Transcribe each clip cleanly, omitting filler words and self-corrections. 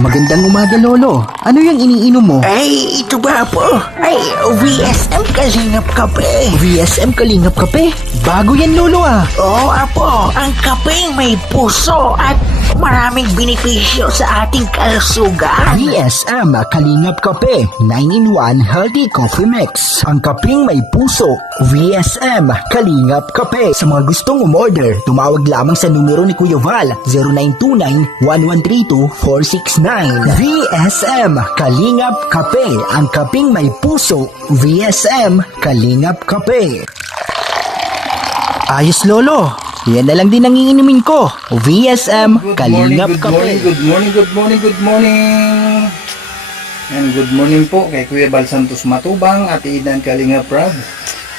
Magandang umaga, Lolo. Ano yung iniinom mo? Ay, ito ba po? Ay, VSM Kalingap Kape. VSM Kalingap Kape? Bago yan, Lolo ah. Oo, apo. Ang kapeng may puso at maraming benepisyo sa ating kalusugan. VSM Kalingap Kape 9-in-1 Healthy Coffee Mix. Ang kapeng may puso. VSM Kalingap Kape. Sa mga gustong umorder, tumawag lamang sa numero ni Kuya Val 0929-1132-469. VSM Kalingap Kape. Ang kapeng may puso. VSM Kalingap Kape. Ayos, Lolo. Yan na lang din ang iinumin ko. VSM Kalingap Kape. Good morning. And good morning po kay Kuya Bal Santos Matubang at Idan Kalingap Rab.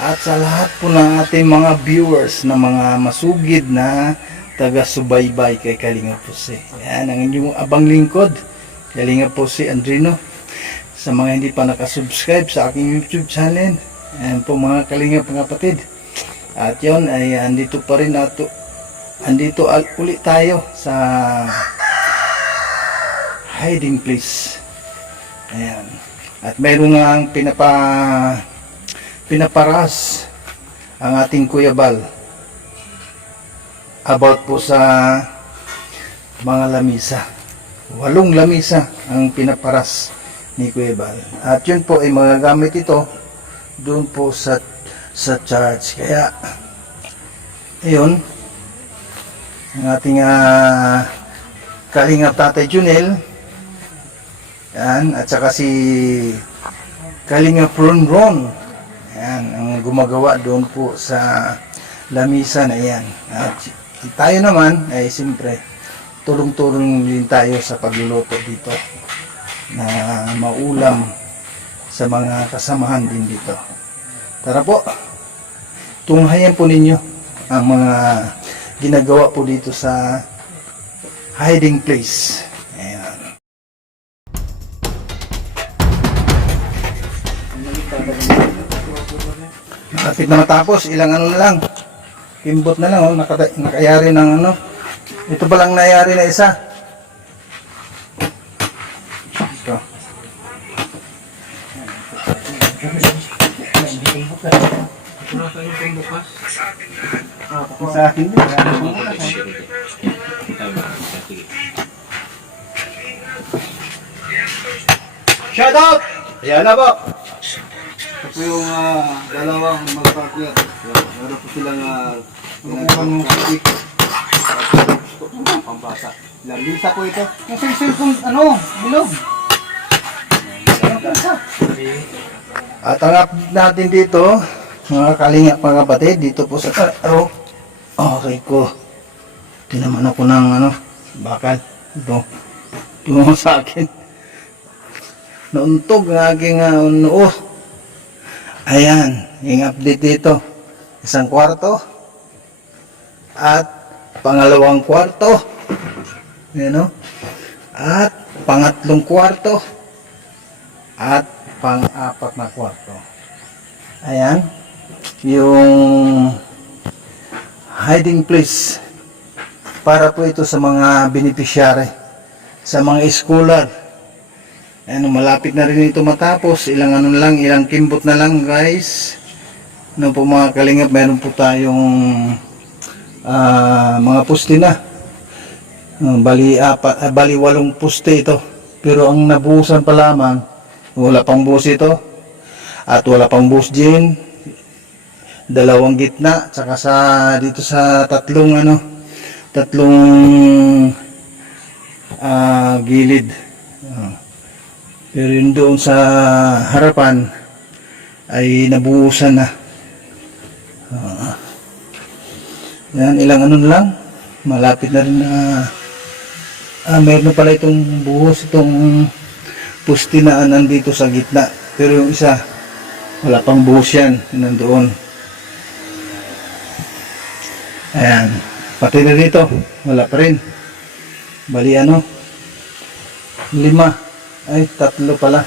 At sa lahat po ng ating mga viewers na mga masugid na taga-subaybay kay Kalingap Jose. Yan ang inyong abang lingkod, Kalingap Jose Andrino. Sa mga hindi pa nakasubscribe sa aking YouTube channel, ayan po mga Kalingap mga kapatid. At yun ay andito pa rin nato. Andito ulit tayo sa hiding place. Ayan. At mayroon nga ang pinaparas ang ating Kuya Bal about po sa mga lamisa. 8 lamisa ang pinaparas ni Kuya Bal. At yun po ay magagamit ito doon po sa church. Kaya ayun ang ating Kalingap Tatay Junel, yan, at saka si Kalingap Ron, yan, ang gumagawa doon po sa lamisa na yan. At tayo naman ay siyempre tulong-tulong din tayo sa pagluluto dito na maulam sa mga kasamahan din dito. Tara po, tunghayan po ninyo ang mga ginagawa po dito sa hiding place. Ayan. Malapit na matapos, ilang ano na lang, kimbot na lang, oh, nakayari ng ano. Ito pa lang nayari na isa. Ito. Sa akin din. Shout out! Ayan na po. Ito po yung dalawang magpapiyat. Meron po silang ginagawa ng pambasa. Lamisa po ito. Yung sisil kong bilog. At ang update natin dito, mga Kalingap mga kapatid, dito po sa karo. Okay ko. Tinaman ako ng bakal. Ito. Ito sa akin. Nauntog ang aking noo. Ayan, yung update dito. Isang kwarto. At pangalawang kwarto. Ayan o. At pangatlong kwarto. At pang-apat na kwarto. Ayan. Yung hiding place para po ito sa mga beneficiary, sa mga scholar. Ayan, malapit na rin ito matapos. Ilang kimbot na lang guys. No po mga Kalingap, meron po tayong mga poste na. Bali 8 poste ito. Pero ang nabuhusan pa lamang, wala pang buhos ito. At wala pang buhos din. 2 gitna, tsaka dito sa tatlong gilid. Pero yun doon sa harapan ay nabuhusan na. Yan, ilang lang, malapit na rin na meron na pala itong buhos, itong pusti na nandito sa gitna. Pero yung isa, wala pang buhos yan, nandoon. Ayan, pati na dito, wala pa rin. Bali 5, ay 3 pala.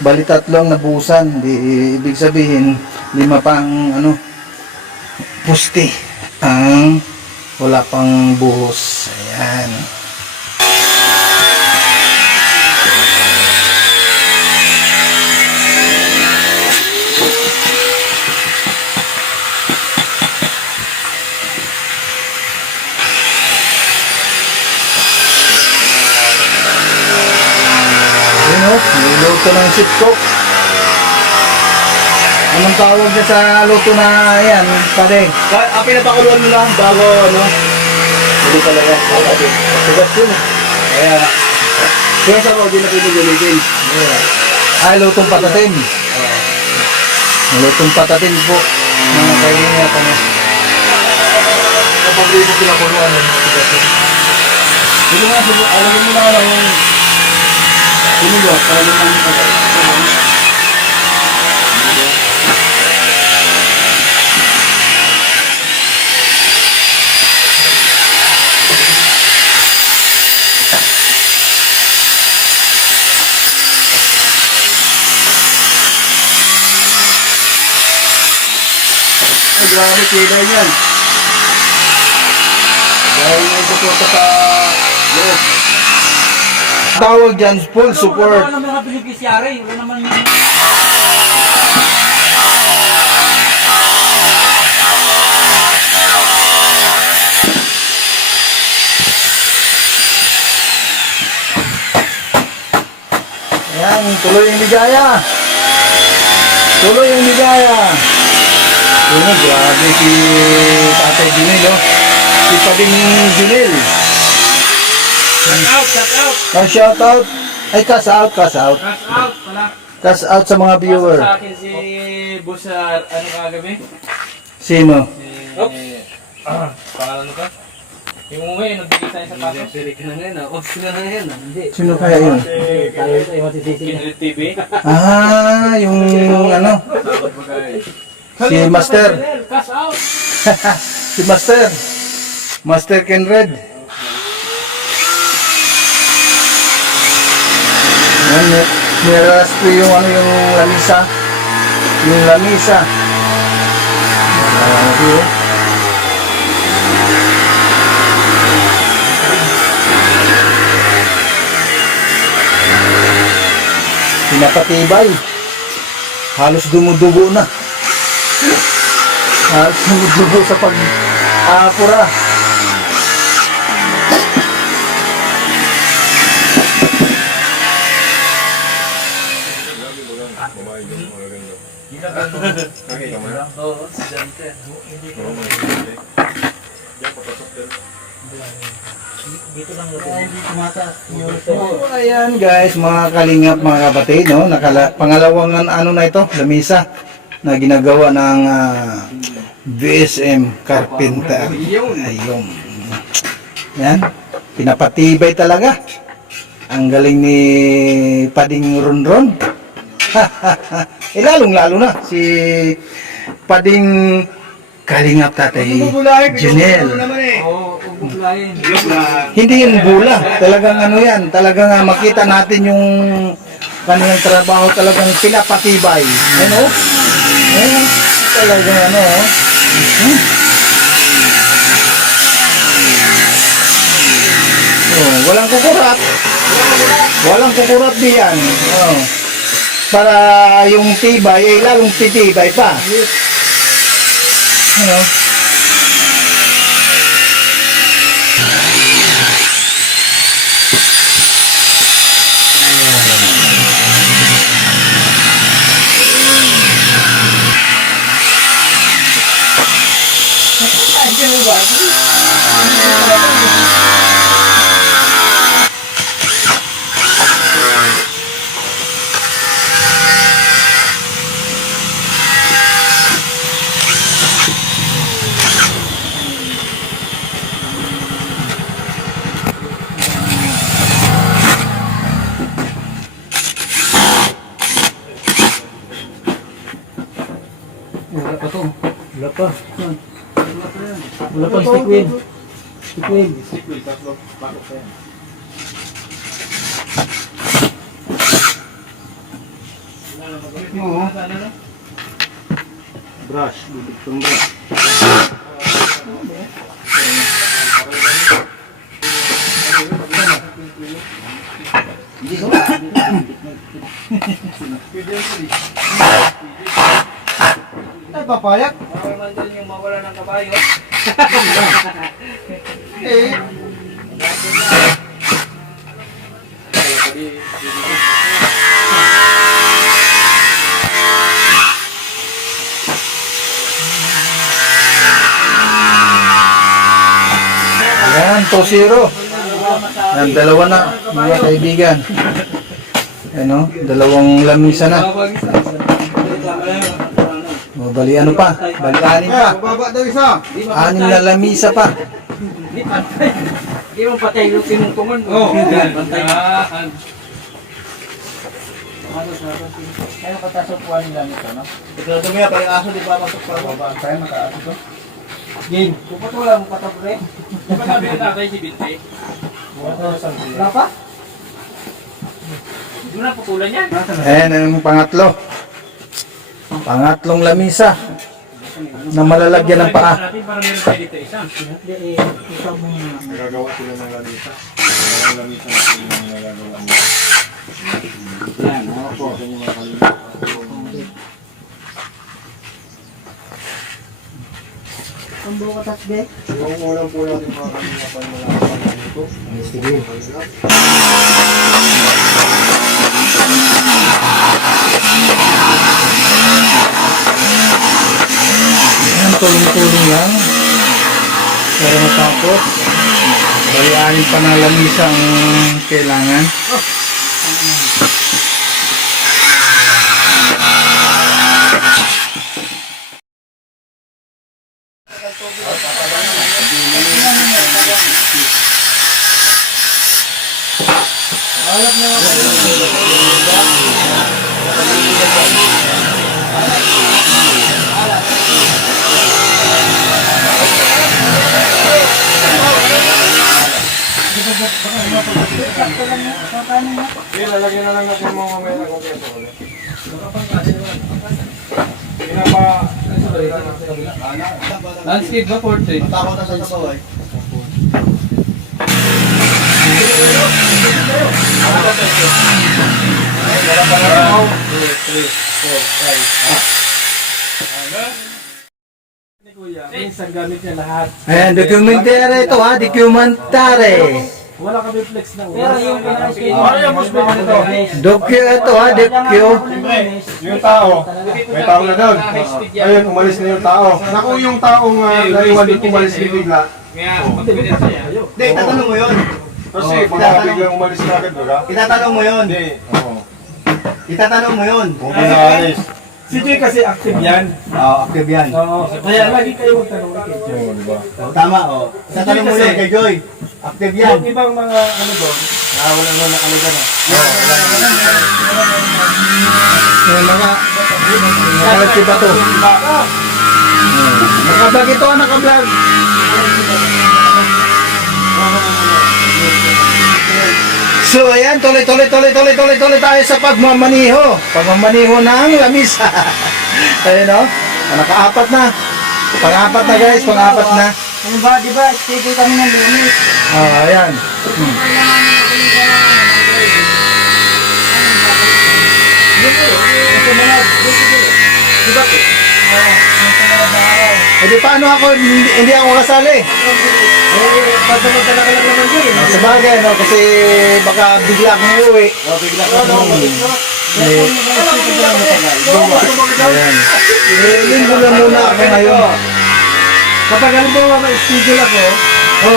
Bali 3 ang nabuhusan, di ibig sabihin 5 pang pusti ang wala pang buhos. Ayan. luto ng sipkok. Anong tawag niya sa luto na yan, pare? Pinapakuluan mo lang bago ano. Hindi talaga. Tugas yun. Kaya, kaya sa mga di na pinagalitin. Ay, lutong patatim. Lutong patatim po. Mga kalingat. Kapag di mo pinakuluan ng tugas yun. Hindi nga, alam mo na lang yung sinugot. Alam mo na yung grabe kilay yan. Dahil may suporta sa loob. Tawag dyan, full support. Wala naman mga beneficiary. Wala naman Ayan, tuloy yung ligaya. Tuloy yung ligaya. Yun, grabe si Tatay Junel, oh. Si Pading Junel. Shout out! Shout out. Ay, cash out, cash out. Cash out pala. Cash out sa mga viewer. Sa akin si Boss, ano kagabi? Sino? Pangalan ko? Yung umuwi, nagbigay tayo sa patos. Sino kaya yun? Kindred TV. Ah, yung ano? Si Master. Cash out! Si Master. Master Kenred. Yan, niras ko yung ano yung lamisa. Yung lamisa. Pinapatibay. Halos dumudugo na. Halos dumudugo sa pag-apura. So, ayan guys, mga kalingap, mga kapatid, no? Pangalawang ano na ito, lamisa na ginagawa ng VSM Carpenter. Ayun. Yan, pinapatibay talaga. Ang galing ni Pading Ronron. Lalong-lalo na si Pading Kalingap Tatay Junel. Hindi yun bula. Talagang ano yan. Talagang makita natin yung kanilang trabaho. Talagang pinapatibay. Ano? Ayan. Talagang ano. Oh, walang kukurat. Walang kukurat diyan. Oh. Para yung tibay ay lalong titibay pa. Ano? Wala pa to. Wala pa. Wala pa stick wheel. Stick wheel. Oo. Brush. Bubugtong brush. Ay, papayag. Normal din yung mawala ng kabayo. Eh. 2-0. Yan, dalawa na, mga kaibigan. Ano, dalawang lamisa na. O, bali ano pa? Bali anim pa. Baba daw isa. Anim na lamisa pa. Hindi mo patay yung tinungtungan mo. Oo. Pantay. Kaya katasok po nila nito, no? Ito dumi pa yung aso di pa pasok pa. Baba tayo, makaaso to. Game. Kung wala mo patapre. Kung sabi na tatay si Binte. Wala pa? Doon na putulan yan. Ayan, ang pangatlo. Pangatlong lamisa na malalagyan ng paa. Natin para meron tayo dito isa. Nagagawa sila ng lamisa. Ang lamisa na sila ng nagagawa nila. Yan, ako po. Ang buka tasbe? Yung unang po natin mga kanina pa yung malakas dito. Sige. Ayan, tulong-tulong lang. Para matapos. Bali anim pa na lamisa ang kailangan. Lalagyan na lang natin mga mamaya ng kompleto ulit. Landscape ba portrait? Takot na sa sabaw ay. Minsan gamit niya lahat. Ayan, documentary ito ha, documentary. Wala kami flex na. Pero yung pinaka-skate. Docu ito ha, docu. Yung tao, may tao na doon. Ayun, umalis na yung tao. Naku, yung taong naiwan dito umalis din bigla. Kaya mag-evidence niya. Hindi, tatanong mo yun. Kasi baka biglang umalis na agad, baga? Itatanong mo yun. Hindi. Oo. Itatanong mo yun. Kung pinaalis. Si Joy kasi active yan. Oo, active yan. Oo. Kaya lagi kayo magtanong kay Joy. Oo, di ba? Tama, oh. Itatanong mo yun kay Joy. Active yan. Yung ibang mga ano doon, wala na nakaliga na. Ayan mga, nakalag ba ito? Nakablog ito, nakablog. So ayan, tuloy tayo sa pagmamaniho. Pagmamaniho ng lamisa. Ayan o, nakaapat na. Pang-apat na guys, pang-apat na. Ano ba, di ba, schedule kami ng Lunes. Ayan. E di paano ako, hindi ako kasali? Pagdamagdala ka lang naman Joy. Sa bagay, no? Kasi baka bigla akong uuwi. Bigla ka na Ayan. Linggo lang muna ako ngayon. Kapag halimbawa ma-schedule ako, o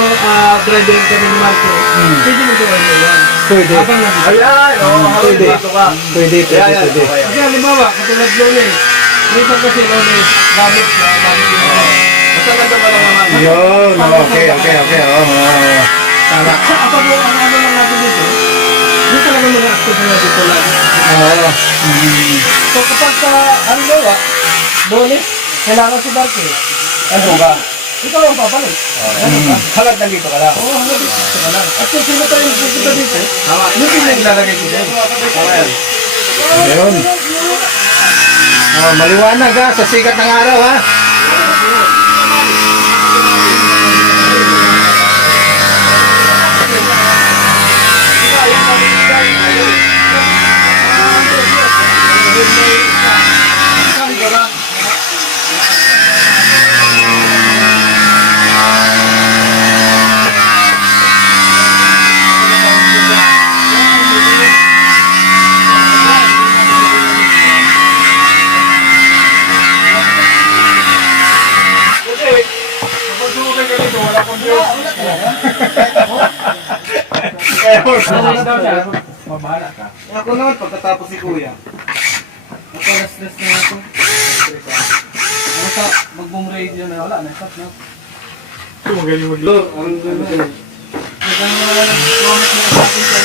driving kami ni Marco, schedule mo doon yan. Pwede. Habang nandito. Ayan, oo, Pwede. dito ka. Pwede. Kasi halimbawa, katulad Lunes, minsan kasi Lunes, gamit yung Basta ganda ka lang naman. Yun, okay. Tama. Kapag yung ano lang natin dito, yung talaga mga active na dito lagi. Oo. So kapag halimbawa, Lunes, kailangan si Marco. Ano ba? Ikaw lang papalik. Halag na dito ka lang. Oo, hanggang dito ka lang. At kung sino tayo nagpupunta dito, Tama. yun din na ilalagay ko dyan. Tama yan. Ayun. Maliwanag ha, sa sikat ng araw ha. Alis daw siya. Mabahala ka. Ako naman pagkatapos si Kuya. Ako, last na ako. Ano sa mag-boom radio na wala, na-stop na. Magaling mag-ito. Ang ganda. Nagano mo na lang, promise mo sa akin sa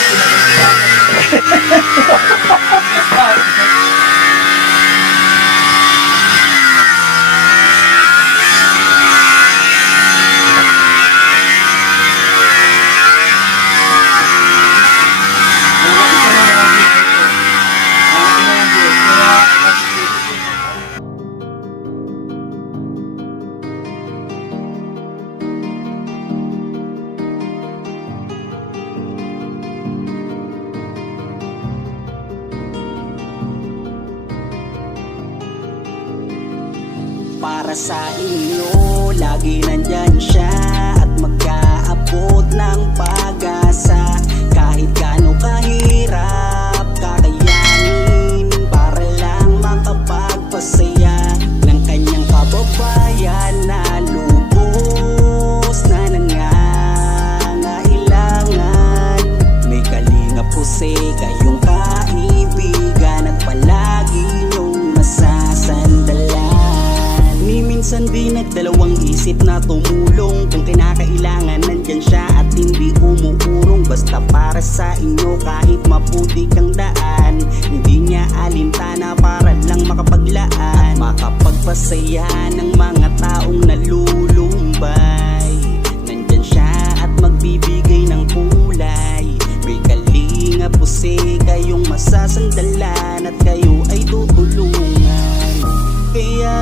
Para sa inyo, lagi nandyan siya at mag-aabot ng pag-asa. Kahit gaano kahirap, kakayanin para lang makapagpasaya ng kanyang kababayan na lubos na nangangailangan. May kalinga po kayong kaibigan at palagi niyong masasandalan. Minsan di nagdalawang isip na tumulong. Kung kinakailangan nandyan siya at hindi umuurong. Basta para sa inyo kahit maputi kang daan. Hindi niya alintana para lang makapaglaan at makapagpasaya ng mga taong nalulumbay. Nandyan siya at magbibigay ng kulay. May kalinga po kayong masasandalan at kayo ay tutulungan. Kaya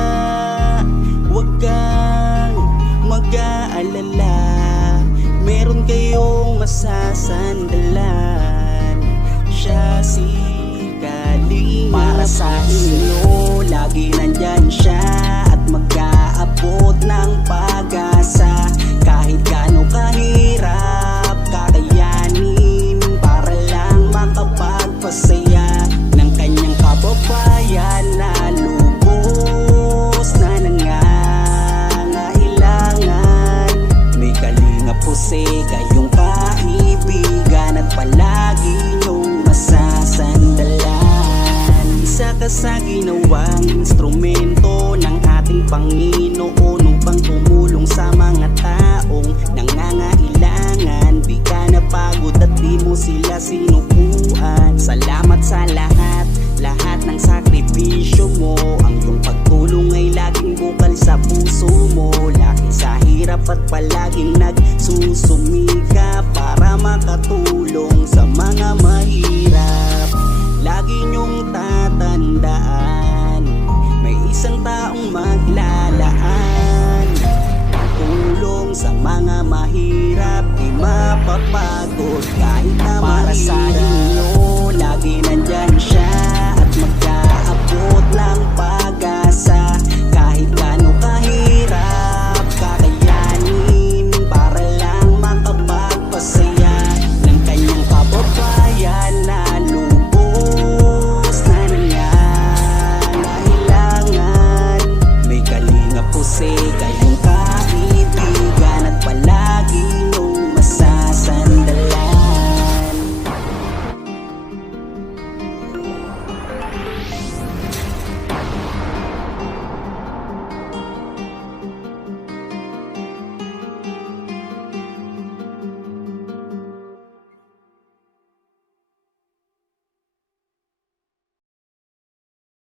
huwag kang mag-aalala, meron kayong masasandalan. Siya si Kalinga. Para sa inyo, lagi nandyan siya at mag-aabot ng pag-asa. Kahit gaano kahirap, kakayanin para lang makapagpasaya ng kanyang kababayan na lubos na nangangailangan. May kalinga po kayong kaibigan at palagi niyong masasandalan. Isa ka sa ginawang instrumento ng ating Panginoon upang tumulong sa mga taong nangangailangan. Di ka napagod at di mo sila sinukuan. Salamat sa lahat ng sakripisyo mo. Ang iyong pagtulong ay laging bukal sa puso mo. Laki sa hirap at palaging nagsusumika para makatulong sa mga